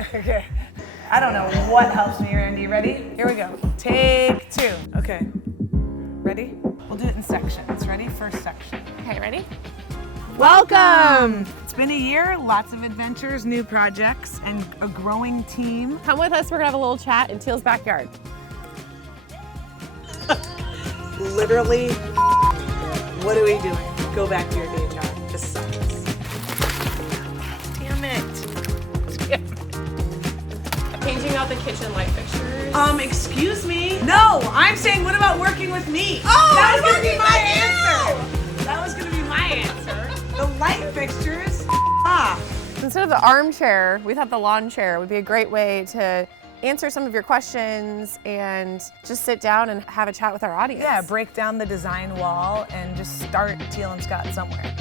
Okay. I don't know what helps me, Randy. Ready? Here we go. Take 2. Okay. Ready? We'll do it in sections. Ready? First section. Okay, ready? Welcome! It's been a year, lots of adventures, new projects, and a growing team. Come with us, we're gonna have a little chat in Teal's backyard. Literally, what are we doing? Go back to your day job. This sucks. Damn it. Changing out the kitchen light fixtures. Excuse me? No, I'm saying what about working with me? Oh, that was gonna be my answer. That was gonna be my answer. The light fixtures. Instead of the armchair, we thought the lawn chair would be a great way to answer some of your questions and just sit down and have a chat with our audience. Yeah, break down the design wall and just start Teal and Scott somewhere.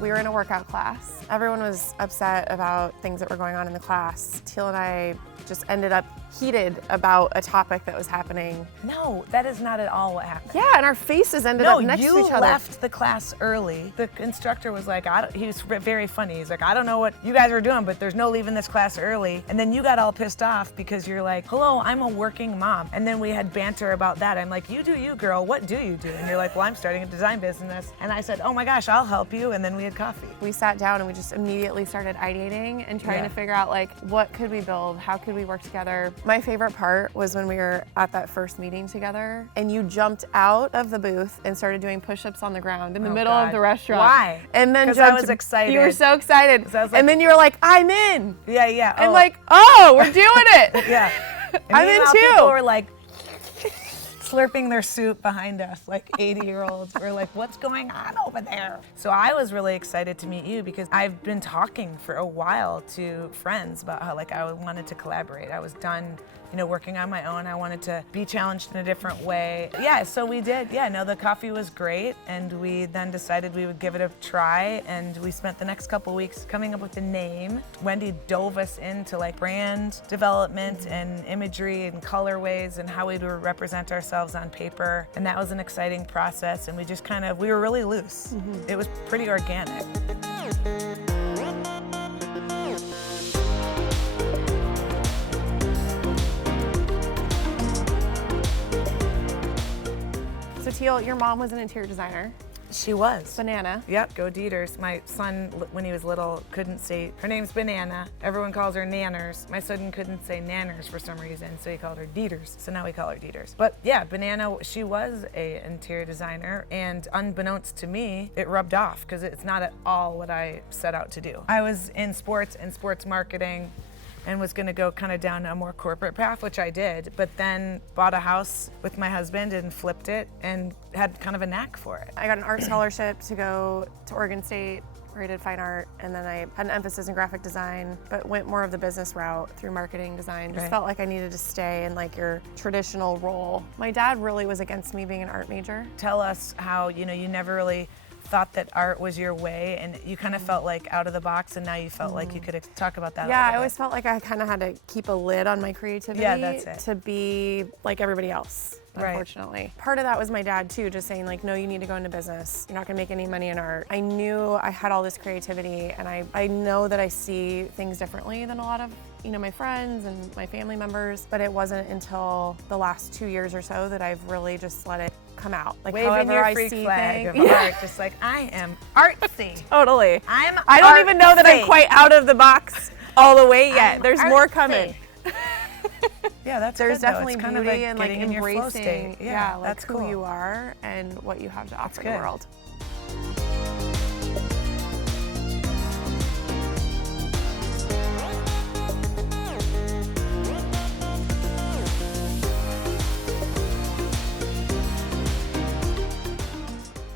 We were in a workout class. Everyone was upset about things that were going on in the class. Teal and I just ended up heated about a topic that was happening. No, that is not at all what happened. Yeah, and our faces ended up next to each other. No, you left the class early. The instructor was like, he was very funny. He's like, I don't know what you guys are doing, but there's no leaving this class early. And then you got all pissed off because you're like, hello, I'm a working mom. And then we had banter about that. I'm like, you do you, girl. What do you do? And you're like, well, I'm starting a design business. And I said, oh my gosh, I'll help you. And then we had coffee. We sat down and we just immediately started ideating and trying to figure out like, what could we build? How could we work together? My favorite part was when we were at that first meeting together and you jumped out of the booth and started doing push-ups on the ground in the middle of the restaurant. Why? And then because I was excited. You were so excited. Like, and then you were like, I'm in. Yeah, yeah. And like, oh, we're doing it. Yeah. I'm in too. People were like slurping their soup behind us, like 80-year-olds. We're like, what's going on over there? So I was really excited to meet you because I've been talking for a while to friends about how like I wanted to collaborate. I was done, working on my own. I wanted to be challenged in a different way. Yeah, so we did. Yeah, no, the coffee was great, and we then decided we would give it a try, and we spent the next couple weeks coming up with a name. Wendy dove us into like brand development and imagery and colorways and how we would represent ourselves on paper, and that was an exciting process, and we just we were really loose. It was pretty organic. So Teal, your mom was an interior designer. She was. Banana. Yep, go Dieters. My son, when he was little, couldn't say, her name's Banana. Everyone calls her Nanners. My son couldn't say Nanners for some reason, so he called her Dieters. So now we call her Dieters. But yeah, Banana, she was an interior designer, and unbeknownst to me, it rubbed off, because it's not at all what I set out to do. I was in sports and sports marketing, and was gonna go kind of down a more corporate path, which I did, but then bought a house with my husband and flipped it and had kind of a knack for it. I got an art scholarship to go to Oregon State where I did fine art, and then I had an emphasis in graphic design, but went more of the business route through marketing design. Just felt like I needed to stay in like your traditional role. My dad really was against me being an art major. Tell us how, you never really thought that art was your way, and you kind of felt like out of the box, and now you felt like you could talk about that. Yeah, I always felt like I kind of had to keep a lid on my creativity. Yeah, that's it. To be like everybody else. Unfortunately. Right. Part of that was my dad too, just saying like, no, you need to go into business. You're not gonna make any money in art. I knew I had all this creativity, and I know that I see things differently than a lot of my friends and my family members, but it wasn't until the last 2 years or so that I've really just let it come out. Like waving your freak flag of art, just like, I am artsy. Totally. I don't even know that I'm quite out of the box all the way yet. There's more coming. Yeah, that's There's good, definitely it's beauty kind of in like in your flow state. embracing, Yeah, like that's who cool. you are and what you have to offer the world.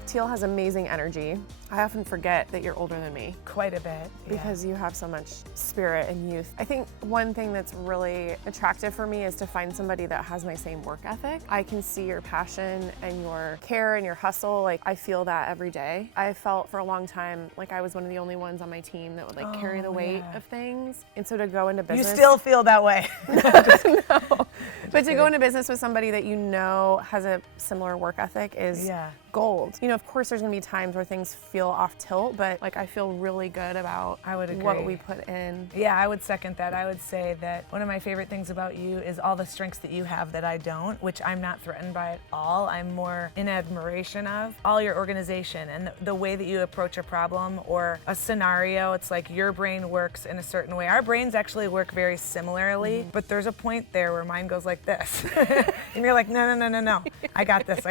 Teal has amazing energy. I often forget that you're older than me. Quite a bit. Because you have so much spirit and youth. I think one thing that's really attractive for me is to find somebody that has my same work ethic. I can see your passion and your care and your hustle. Like, I feel that every day. I felt for a long time like I was one of the only ones on my team that would like carry the weight of things. And so to go into business. You still feel that way. No. But to go into business with somebody that you know has a similar work ethic is gold. You know, of course there's gonna be times where things feel off tilt, but like I feel really good about what we put in. Yeah, I would second that. I would say that one of my favorite things about you is all the strengths that you have that I don't, which I'm not threatened by at all. I'm more in admiration of all your organization and the way that you approach a problem or a scenario. It's like your brain works in a certain way. Our brains actually work very similarly, but there's a point there where mine goes like this. And you're like, no. I got this.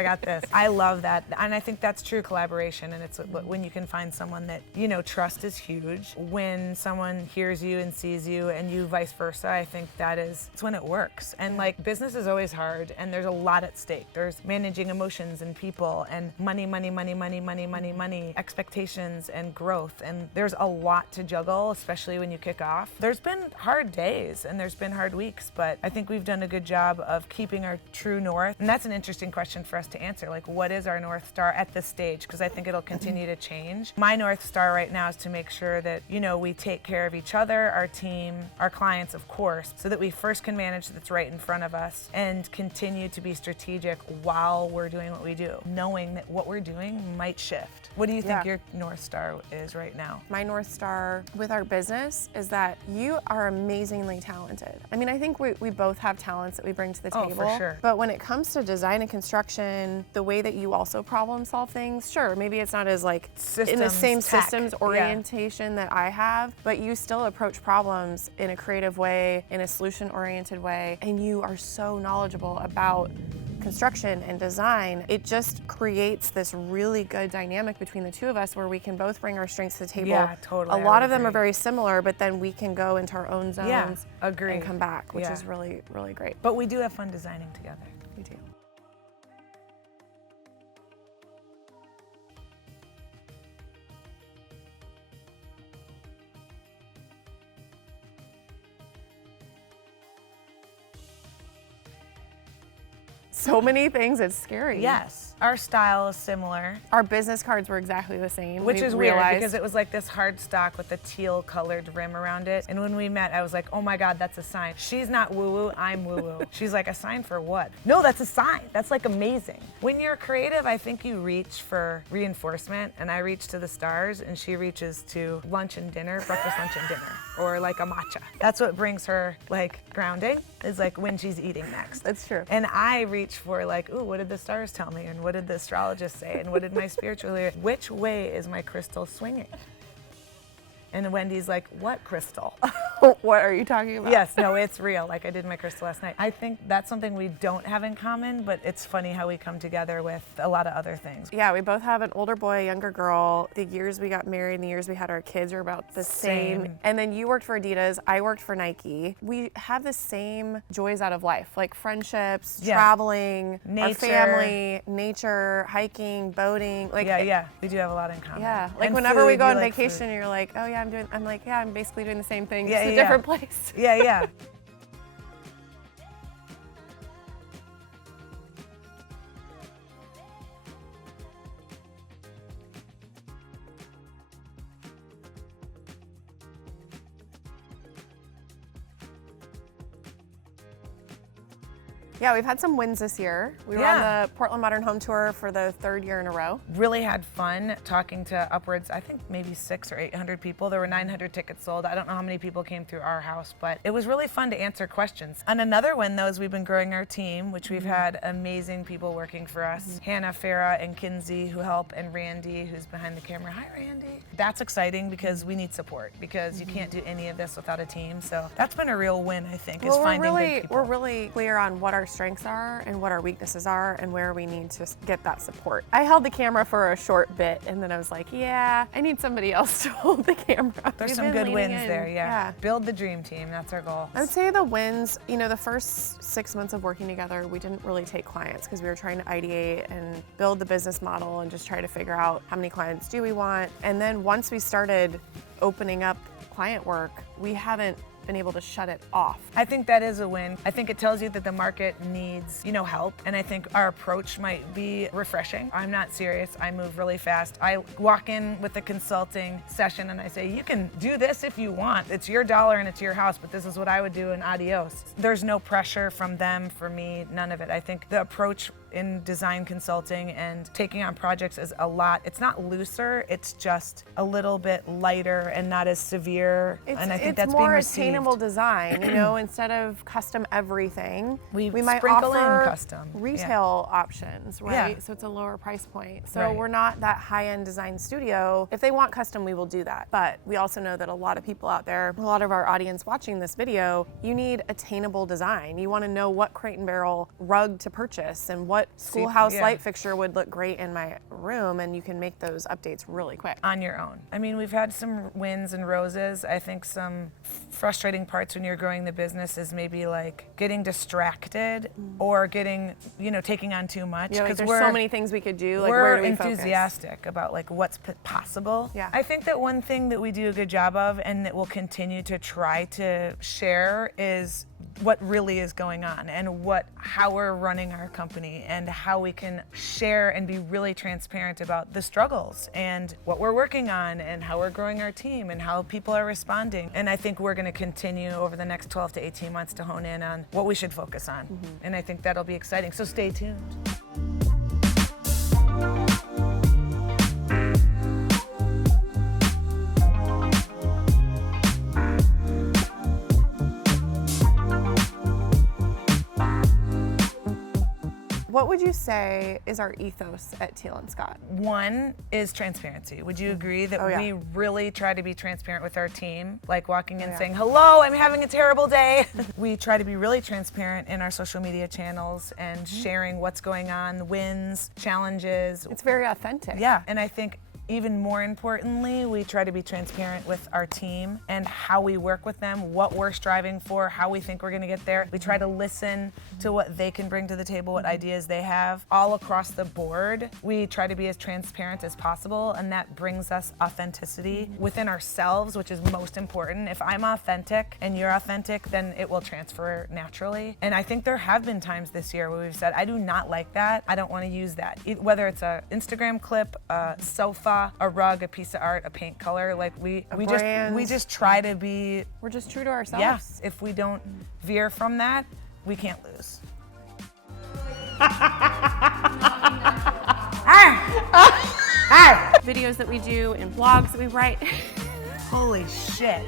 I love that. And I think that's true collaboration. And it's when you can find someone that, you know, trust is huge. When someone hears you and sees you and you vice versa, I think it's when it works. And like business is always hard and there's a lot at stake. There's managing emotions and people and money, expectations and growth. And there's a lot to juggle, especially when you kick off. There's been hard days and there's been hard weeks, but I think we've done a good job of keeping our true north. And that's an interesting question for us to answer. Like, what is our North Star at this stage? Because I think it'll continue to change. My North Star right now is to make sure that, you know, we take care of each other, our team, our clients, of course, so that we first can manage that's right in front of us and continue to be strategic while we're doing what we do, knowing that what we're doing might shift. What do you think your North Star is right now? My North Star with our business is that you are amazingly talented. I mean, I think we both have talents that we bring to the table. For sure. But when it comes to design and construction, the way that you also problem solve things, sure, maybe it's not as like in the same systems orientation that I have, but you still approach problems in a creative way, in a solution-oriented way, and you are so knowledgeable about construction and design. It just creates this really good dynamic between the two of us where we can both bring our strengths to the table. Yeah, totally. A lot of them are very similar, but then we can go into our own zones and come back, which is really, really great. But we do have fun designing together. We do. So many things, it's scary. Yes. Our style is similar. Our business cards were exactly the same. Which is weird because it was like this hard stock with a teal colored rim around it. And when we met, I was like, oh my God, that's a sign. She's not woo-woo, I'm woo-woo. She's like, a sign for what? No, that's a sign. That's like amazing. When you're creative, I think you reach for reinforcement and I reach to the stars and she reaches to lunch and dinner, breakfast, lunch and dinner, or like a matcha. That's what brings her like grounding is like when she's eating next. That's true. And I reach for like, ooh, what did the stars tell me? And what did the astrologist say? And what did my spiritual leader? Which way is my crystal swinging? And Wendy's like, what crystal? What are you talking about? Yes, no, it's real. Like I did my crystal last night. I think that's something we don't have in common, but it's funny how we come together with a lot of other things. Yeah, we both have an older boy, a younger girl. The years we got married and the years we had our kids are about the same. And then you worked for Adidas, I worked for Nike. We have the same joys out of life, like friendships, traveling, our family, nature, hiking, boating. Like we do have a lot in common. Yeah, like and whenever food, we go on like vacation, food. You're like, oh yeah, I'm like, yeah, I'm basically doing the same thing, Yeah, just a different place. Yeah. Yeah, we've had some wins this year. We were on the Portland Modern Home Tour for the 3rd year in a row. Really had fun talking to upwards, I think maybe 600 or 800 people. There were 900 tickets sold. I don't know how many people came through our house, but it was really fun to answer questions. And another win, though, is we've been growing our team, which we've had amazing people working for us. Hannah, Farah, and Kinsey who help, and Randy, who's behind the camera. Hi, Randy. That's exciting because we need support because you can't do any of this without a team. So that's been a real win, I think, is finding good people. We're really clear on what our our strengths are and what our weaknesses are and where we need to get that support. I held the camera for a short bit and then I was like, yeah, I need somebody else to hold the camera. There's some good wins there, yeah. Build the dream team, that's our goal. I would say the wins, you know, the first 6 months of working together, we didn't really take clients because we were trying to ideate and build the business model and just try to figure out how many clients do we want. And then once we started opening up client work, we haven't been able to shut it off. I think that is a win. I think it tells you that the market needs, you know, help. And I think our approach might be refreshing. I'm not serious. I move really fast. I walk in with a consulting session and I say, you can do this if you want. It's your dollar and it's your house, but this is what I would do and adios. There's no pressure from them, for me, none of it. I think the approach in design consulting and taking on projects is a lot. It's not looser, it's just a little bit lighter and not as severe. And I think that's being received. It's more attainable design, you know, instead of custom everything, we might sprinkle offer in custom retail options, right? Yeah. So it's a lower price point. So we're not that high-end design studio. If they want custom, we will do that. But we also know that a lot of people out there, a lot of our audience watching this video, you need attainable design. You want to know what Crate and Barrel rug to purchase and what schoolhouse light fixture would look great in my room, and you can make those updates really quick. On your own. I mean, we've had some wins and roses. I think some frustrating parts when you're growing the business is maybe like getting distracted or getting, you know, taking on too much. Yeah, like there's so many things we could do. Like, where we're do we focus? enthusiastic about like what's possible. Yeah. I think that one thing that we do a good job of and that we'll continue to try to share is what really is going on and how we're running our company and how we can share and be really transparent about the struggles and what we're working on and how we're growing our team and how people are responding. And I think we're going to continue over the next 12 to 18 months to hone in on what we should focus on. And I think that'll be exciting. So stay tuned. What would you say is our ethos at Teal and Scott? One is transparency. Would you agree that we really try to be transparent with our team? Like walking in saying, hello, I'm having a terrible day. We try to be really transparent in our social media channels and sharing what's going on, wins, challenges. It's very authentic. Yeah, and I think even more importantly, we try to be transparent with our team and how we work with them, what we're striving for, how we think we're gonna get there. We try to listen to what they can bring to the table, what ideas they have. All across the board, we try to be as transparent as possible, and that brings us authenticity within ourselves, which is most important. If I'm authentic and you're authentic, then it will transfer naturally. And I think there have been times this year where we've said, I do not like that, I don't wanna use that. Whether it's an Instagram clip, a sofa, a rug, a piece of art, a paint color, like we just try to be. We're just true to ourselves. Yes. If we don't veer from that, we can't lose. Videos that we do and blogs that we write. Holy shit.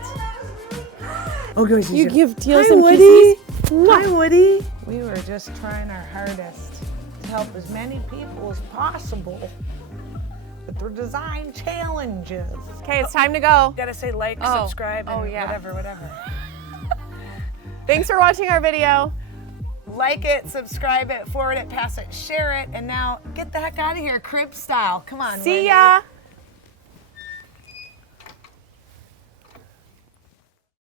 You give Teal Hi, some Woody. kisses. Hi, Woody. We were just trying our hardest to help as many people as possible with their design challenges. Okay, it's time to go. Gotta say like, subscribe, and yeah. whatever. Thanks for watching our video. Like it, subscribe it, forward it, pass it, share it, and now get the heck out of here, crib style. Come on, See Wendy. ya.